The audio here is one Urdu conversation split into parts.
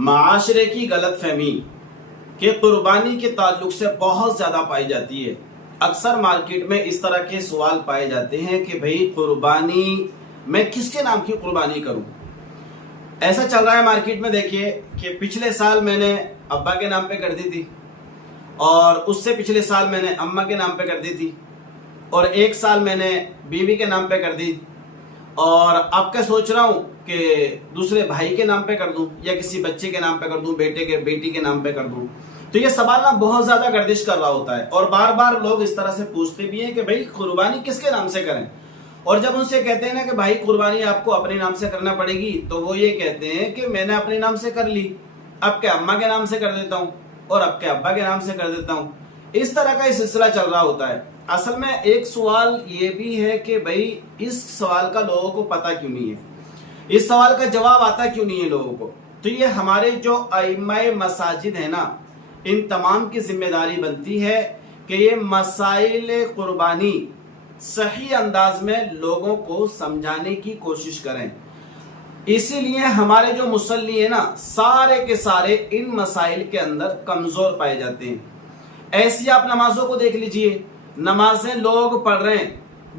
معاشرے کی غلط فہمی کہ قربانی کے تعلق سے بہت زیادہ پائی جاتی ہے۔ اکثر مارکیٹ میں اس طرح کے سوال پائے جاتے ہیں کہ بھئی قربانی میں کس کے نام کی قربانی کروں۔ ایسا چل رہا ہے مارکیٹ میں، دیکھیے کہ پچھلے سال میں نے ابا کے نام پہ کر دی تھی، اور اس سے پچھلے سال میں نے اماں کے نام پہ کر دی تھی، اور ایک سال میں نے بیوی کے نام پہ کر دی، اور اب کیا سوچ رہا ہوں کہ دوسرے بھائی کے نام پہ کر دوں، یا کسی بچے کے نام پہ کر دوں، بیٹی کے نام پہ کر دوں۔ تو یہ سوال نہ بہت زیادہ گردش کر رہا ہوتا ہے، اور بار بار لوگ اس طرح سے پوچھتے بھی ہیں کہ بھائی قربانی کس کے نام سے کریں۔ اور جب ان سے کہتے ہیں نا کہ بھائی قربانی آپ کو اپنے نام سے کرنا پڑے گی، تو وہ یہ کہتے ہیں کہ میں نے اپنے نام سے کر لی، اب کیا اماں کے نام سے کر دیتا ہوں، اور اب کیا ابا کے نام سے کر دیتا ہوں۔ اس طرح کا یہ سلسلہ چل رہا ہوتا ہے۔ اصل میں ایک سوال یہ بھی ہے کہ بھئی اس سوال کا لوگوں کو پتہ کیوں نہیں ہے، اس سوال کا جواب آتا کیوں نہیں ہے لوگوں کو۔ تو یہ ہمارے جو ائمہ مساجد ہیں نا، ان تمام کی ذمہ داری بنتی ہے کہ یہ مسائل قربانی صحیح انداز میں لوگوں کو سمجھانے کی کوشش کریں۔ اسی لیے ہمارے جو مصلی ہیں نا، سارے کے سارے ان مسائل کے اندر کمزور پائے جاتے ہیں۔ ایسی آپ نمازوں کو دیکھ لیجئے، نمازیں لوگ پڑھ رہے ہیں،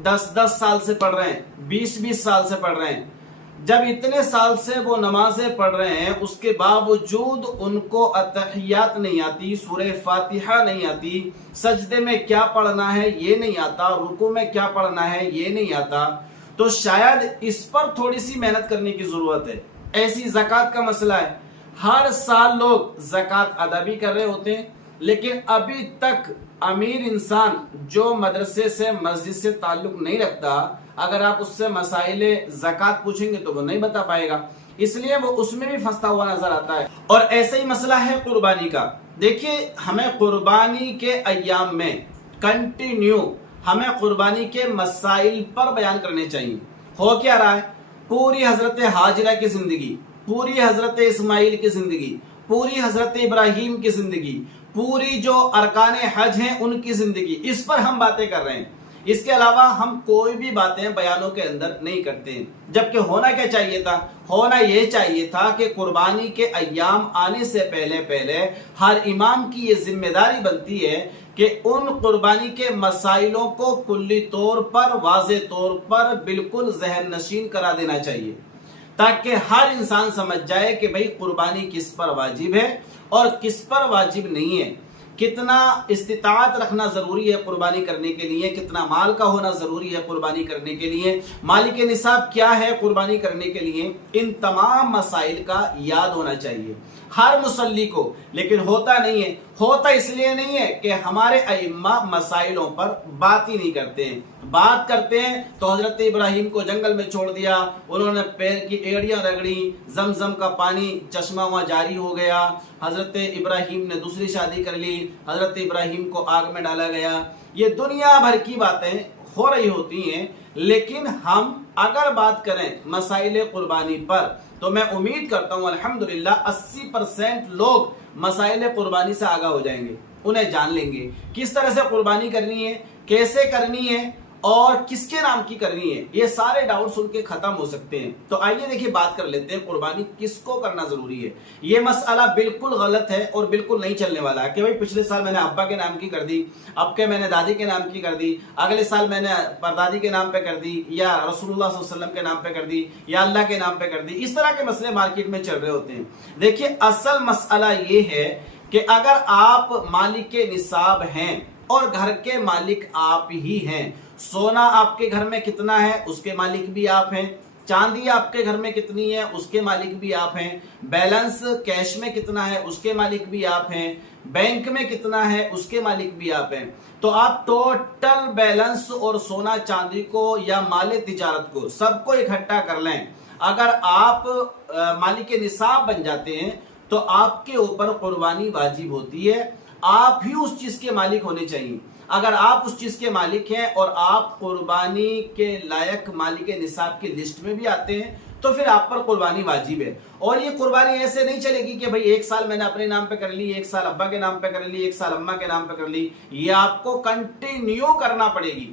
10 سال سے پڑھ رہے ہیں، 20 سال سے پڑھ رہے ہیں۔ جب اتنے سال سے وہ نمازیں پڑھ رہے ہیں، اس کے باوجود ان کو اتحیات نہیں آتی، سورہ فاتحہ نہیں آتی، سجدے میں کیا پڑھنا ہے یہ نہیں آتا، رکوع میں کیا پڑھنا ہے یہ نہیں آتا، تو شاید اس پر تھوڑی سی محنت کرنے کی ضرورت ہے۔ ایسی زکوٰۃ کا مسئلہ ہے، ہر سال لوگ زکوٰۃ ادا بھی کر رہے ہوتے ہیں، لیکن ابھی تک امیر انسان جو مدرسے سے مسجد سے تعلق نہیں رکھتا، اگر آپ اس سے مسائل زکوٰۃ پوچھیں گے تو وہ نہیں بتا پائے گا، اس لیے وہ اس میں بھی پھنستا ہوا نظر آتا ہے۔ اور ایسا ہی مسئلہ ہے قربانی کا۔ دیکھیے ہمیں قربانی کے ایام میں کنٹینیو ہمیں قربانی کے مسائل پر بیان کرنے چاہیے۔ ہو کیا رہا ہے، پوری حضرت ہاجرہ کی زندگی، پوری حضرت اسماعیل کی زندگی، پوری حضرت ابراہیم کی زندگی، پوری جو ارکان حج ہیں ان کی زندگی، اس پر ہم باتیں کر رہے ہیں۔ اس کے علاوہ ہم کوئی بھی باتیں بیانوں کے اندر نہیں کرتے ہیں، جبکہ ہونا کیا چاہیے تھا؟ ہونا یہ چاہیے تھا کہ قربانی کے ایام آنے سے پہلے ہر امام کی یہ ذمہ داری بنتی ہے کہ ان قربانی کے مسائلوں کو کلی طور پر، واضح طور پر بالکل ذہن نشین کرا دینا چاہیے، تاکہ ہر انسان سمجھ جائے کہ بھئی قربانی کس پر واجب ہے اور کس پر واجب نہیں ہے، کتنا استطاعت رکھنا ضروری ہے قربانی کرنے کے لیے، کتنا مال کا ہونا ضروری ہے قربانی کرنے کے لیے، مالک نصاب کیا ہے قربانی کرنے کے لیے، ان تمام مسائل کا یاد ہونا چاہیے ہر مصلی کو۔ لیکن ہوتا نہیں ہے، ہوتا اس لیے نہیں ہے کہ ہمارے ائمہ مسائلوں پر بات ہی نہیں کرتے ہیں۔ بات کرتے ہیں تو حضرت ابراہیم کو جنگل میں چھوڑ دیا، انہوں نے پیر کی ایڑیاں رگڑی، زمزم کا پانی چشمہ وہاں جاری ہو گیا، حضرت ابراہیم نے دوسری شادی کر لی، حضرت ابراہیم کو آگ میں ڈالا گیا۔ یہ دنیا بھر کی باتیں ہو رہی ہوتی ہیں، لیکن ہم اگر بات کریں مسائل قربانی پر تو میں امید کرتا ہوں الحمدللہ 80% لوگ مسائل قربانی سے آگاہ ہو جائیں گے، انہیں جان لیں گے کس طرح سے قربانی کرنی ہے، کیسے کرنی ہے، اور کس کے نام کی کرنی ہے۔ یہ سارے ڈاؤٹس ان کے ختم ہو سکتے ہیں۔ تو آئیے دیکھیے بات کر لیتے ہیں قربانی کس کو کرنا ضروری ہے۔ یہ مسئلہ بالکل غلط ہے اور بالکل نہیں چلنے والا ہے کہ بھئی پچھلے سال میں نے ابا کے نام کی کر دی، اب کے میں نے دادی کے نام کی کر دی، اگلے سال میں نے پردادی کے نام پہ کر دی، یا رسول اللہ صلی اللہ علیہ وسلم کے نام پہ کر دی، یا اللہ کے نام پہ کر دی۔ اس طرح کے مسئلے مارکیٹ میں چل رہے ہوتے ہیں۔ دیکھیے اصل مسئلہ یہ ہے کہ اگر آپ مالک نصاب ہیں اور گھر کے مالک آپ ہی ہیں، سونا آپ کے گھر میں کتنا ہے اس کے مالک بھی آپ ہیں، چاندی آپ کے گھر میں کتنی ہے اس کے مالک بھی آپ ہیں، بیلنس کیش میں کتنا ہے اس کے مالک بھی آپ ہیں، بینک میں کتنا ہے اس کے مالک بھی آپ ہیں، تو آپ ٹوٹل بیلنس اور سونا چاندی کو یا مال تجارت کو سب کو اکٹھا کر لیں۔ اگر آپ مالک نصاب بن جاتے ہیں تو آپ کے اوپر قربانی واجب ہوتی ہے، آپ ہی اس چیز کے مالک ہونے چاہیے۔ اگر آپ اس چیز کے مالک ہیں اور آپ قربانی کے لائق مالک نصاب کی لسٹ میں بھی آتے ہیں تو پھر آپ پر قربانی واجب ہے۔ اور یہ قربانی ایسے نہیں چلے گی کہ بھئی ایک سال میں نے اپنے نام پہ کر لی، ایک سال ابا کے نام پہ کر لی، ایک سال اماں کے نام پہ کر لی، یہ آپ کو کنٹینیو کرنا پڑے گی۔